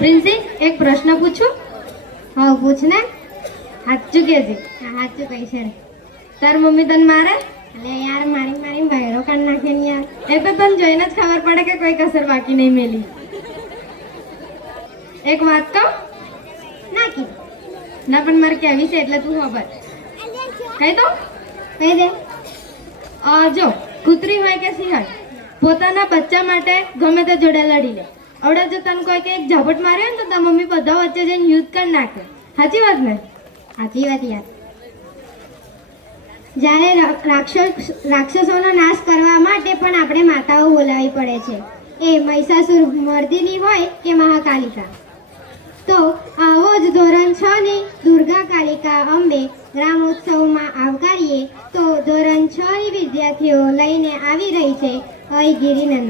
પ્રિન્સી, એક પ્રશ્ન પૂછું? હા, પૂછ ને. સાચું કહેજે હા સાચું કઈ છે. તાર મમ્મી તને મારે? એટલે યાર, મારી મારી બહેરો કાઢ નાખે ને યાર. એ તો તને જોઈને જ ખબર પડે કે કોઈ કસર બાકી નહીં મેલી. એક વાત કહું? નાખી ના, પણ મારે કહેવી છે એટલે તું ખબર. કહી દઉં? કહી દે. જો, કૂતરી હોય કે સિંહણ, પોતાના બચ્ચા માટે ગમે તે જોડે લડી લે. આવડે જો તને કોઈ કે એક ઝપટ માર્યો ને તો તાર મમ્મી બધા વચ્ચે જઈને યુદ્ધ કરી નાખે. સાચી વાત ને? સાચી વાત યાર. જ્યારે રાક્ષસ રાક્ષસોનો નાશ કરવા માટે પણ આપણે માતાઓ બોલાવી પડે છે. એ મહિષાસુર મર્દિની હોય કે મહાકાલિકા? તો આવો જ ધોરણ છ ની દુર્ગા કાલિકા અંબે ગ્રામોત્સવમાં આવકારીએ તો ધોરણ છ ની વિદ્યાર્થીઓ લઈને આવી રહી છે અહીં નંદિની.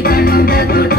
ధనుడగుడు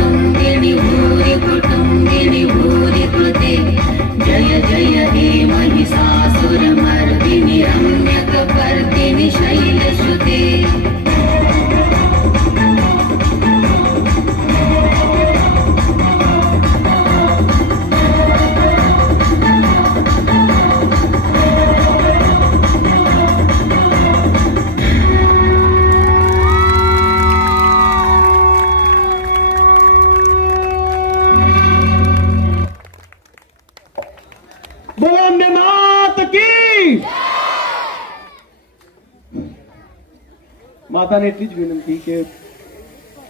માતાને એટલી જ વિનંતી કે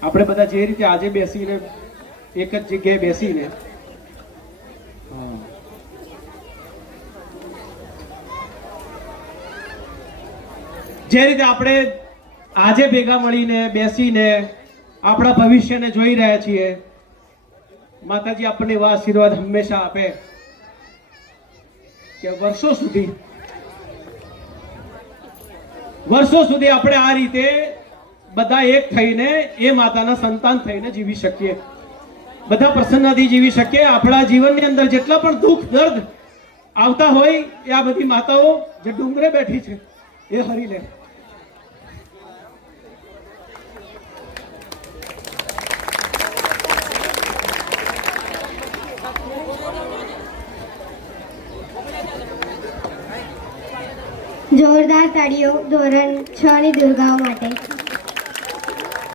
આપણે બધા જે રીતે આજે બેસીને એક જ જગ્યાએ બેસીને જે રીતે આપણે આજે ભેગા મળીને બેસીને આપણા ભવિષ્યને જોઈ રહ્યા છીએ, માતાજી આપણને એવા આશીર્વાદ હંમેશા આપે કે વર્ષો સુધી વર્ષો સુધી આપણે આ રીતે બધા એક થઈને એ માતાના સંતાન થઈને જીવી શકીએ. બધા પ્રસન્નતાથી જીવી શકીએ. આપણા જીવનની અંદર જેટલા પણ દુઃખ, દર્દ આવતા હોય, એ આ બધી માતાઓ જે ડુંગરે બેઠી છે, એ હરી લે. જોરદાર તાળીઓ ધોરણ છ ની દુર્ગાઓ માટે.